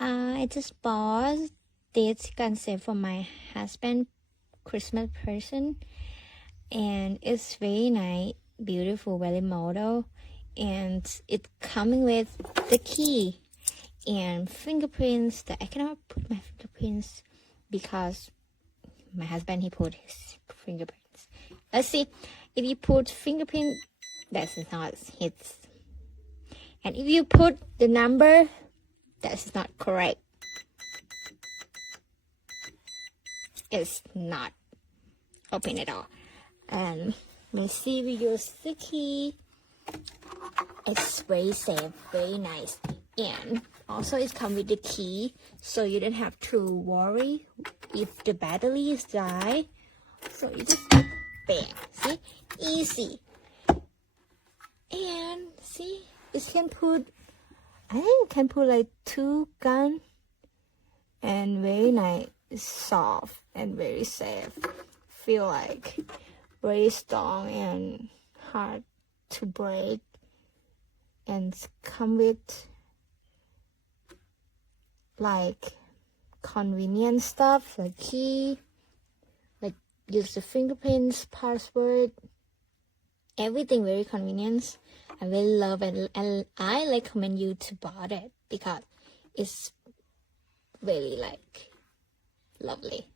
I just bought this gun set for my husband Christmas present, and it's very nice, beautiful, very model, and it's coming with the key and fingerprints that I cannot put my fingerprints because my husband, he put his fingerprints. Let's see if you put fingerprint, that's not his, and if you put the number, that's not correct. It's not open at all. And let's see if we use the key. It's very safe, very nice, and also it comes with the key, so you don't have to worry if the battery is die. So you just bang, see, easy. And see, it can put, I think it can put like 2 guns, and very nice, soft and very safe. Feel like very strong and hard to break, and come with like convenient stuff like key, like use the fingerprints, password, everything very convenient. I really love it, and I recommend you to buy it because it's really like lovely.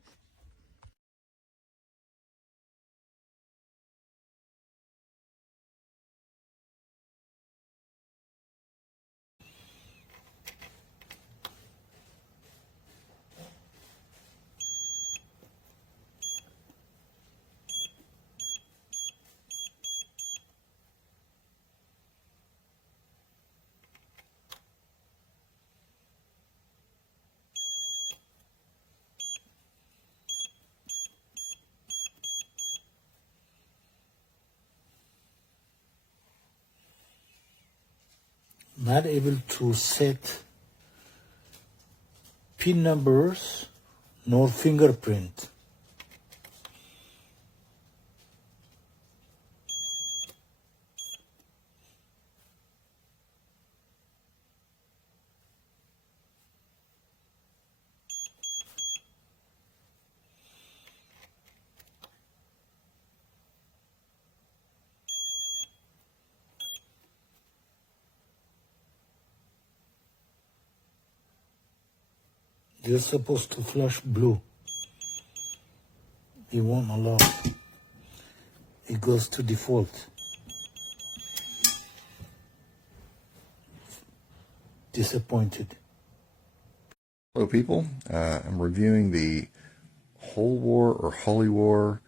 Not able to set pin numbers nor fingerprint. You're supposed to flash blue. It won't allow. It goes to default. Disappointed. Hello people, I'm reviewing the HOLEWOR or HOLEWOR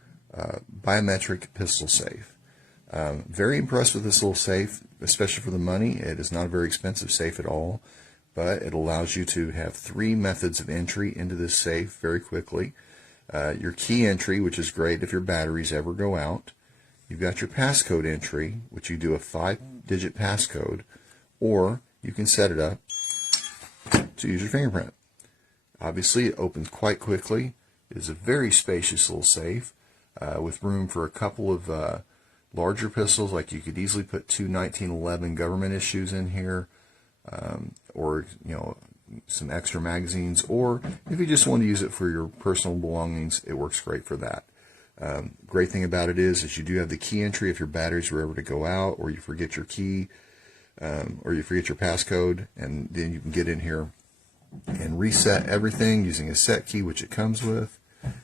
Biometric pistol safe. Very impressed with this little safe, especially for the money. It is not a very expensive safe at all, but it allows you to have 3 methods of entry into this safe very quickly. Your key entry, which is great if your batteries ever go out. You've got your passcode entry, which you do a 5-digit passcode, or you can set it up to use your fingerprint. Obviously, it opens quite quickly. It is a very spacious little safe with room for a couple of larger pistols, like you could easily put 2 1911 government issues in here, or some extra magazines, or if you just want to use it for your personal belongings, it works great for that. Great thing about it is you do have the key entry if your batteries were ever to go out, or you forget your key, or you forget your passcode, and then you can get in here and reset everything using a set key, which it comes with.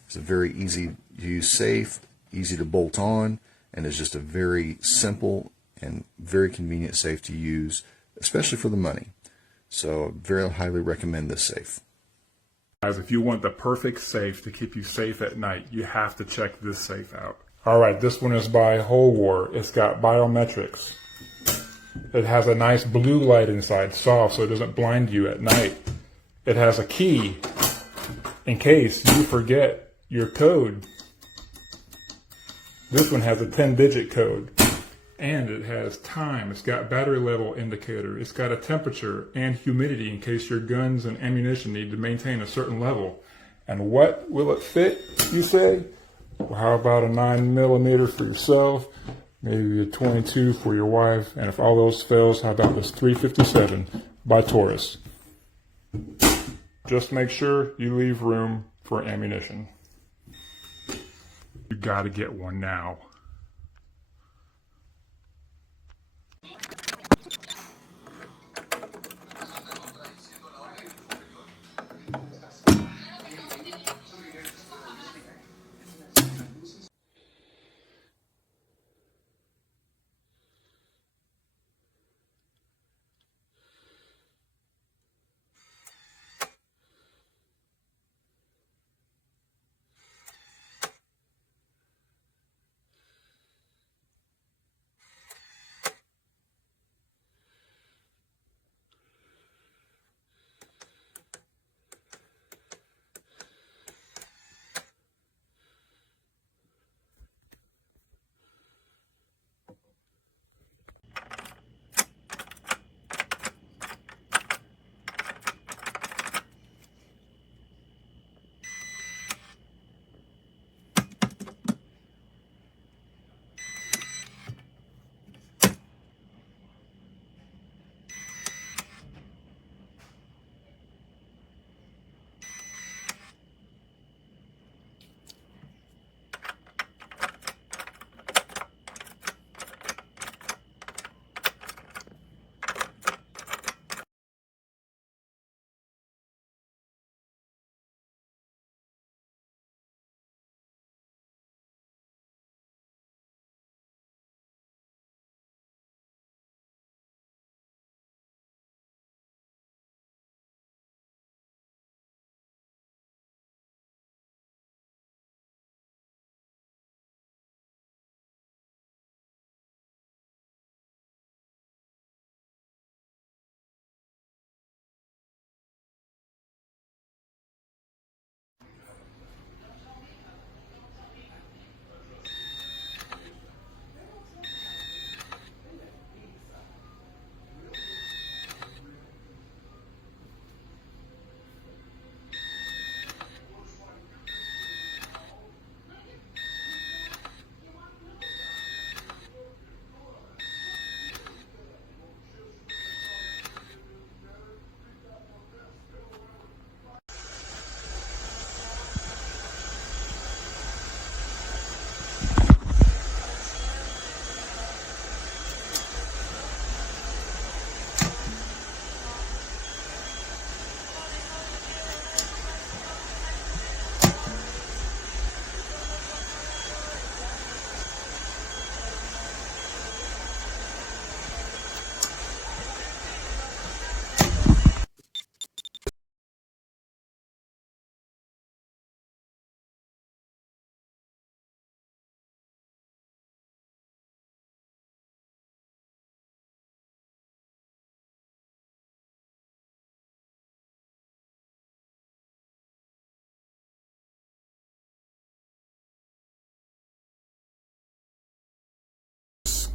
It's a very easy to use safe, easy to bolt on, and it's just a very simple and very convenient safe to use, especially for the money. So very highly recommend this safe. Guys, if you want the perfect safe to keep you safe at night, you have to check this safe out. All right, this one is by HOLEWOR. It's got biometrics. It has a nice blue light inside, soft, so it doesn't blind you at night. It has a key in case you forget your code. This one has a 10-digit code. And it has time. It's got battery level indicator. It's got a temperature and humidity in case your guns and ammunition need to maintain a certain level. And what will it fit, you say? Well, how about a 9mm for yourself? Maybe a 22 for your wife. And if all those fails, how about this 357 by Taurus? Just make sure you leave room for ammunition. You gotta get one now.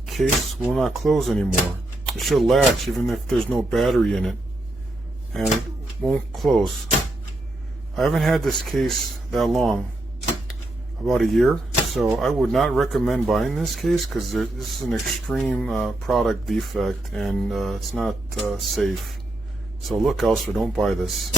Case will not close anymore. It should latch even if there's no battery in it, and it won't close. I haven't had this case that long, about a year, so I would not recommend buying this case because this is an extreme product defect and it's not safe. So look elsewhere, don't buy this.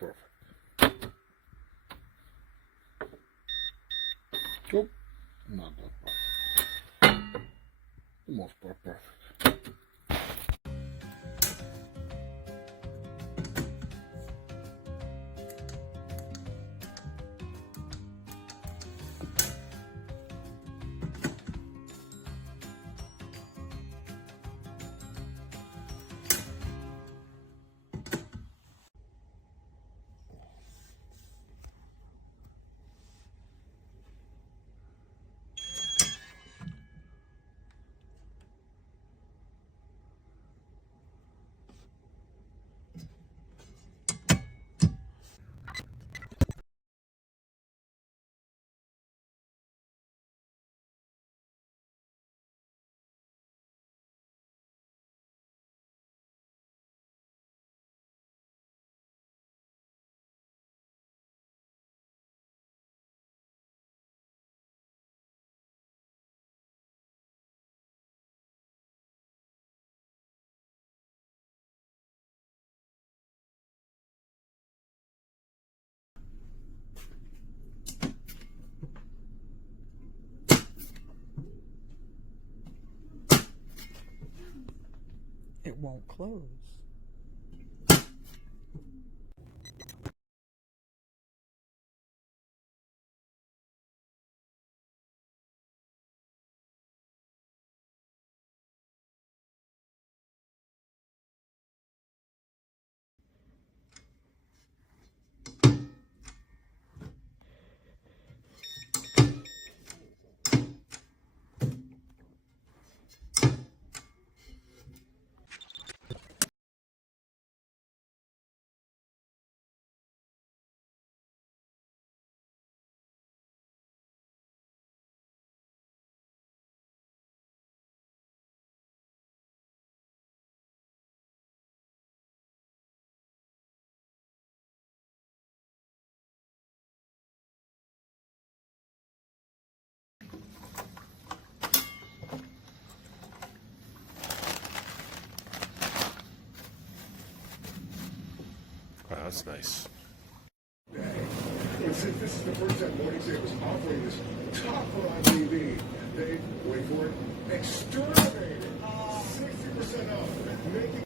Perfect. Cool. Not that perfect. The most part perfect. It won't close. Wow, that's nice. This is the first time Morningside was offering this topper on TV. They, wait for it, exterminated 60% off, making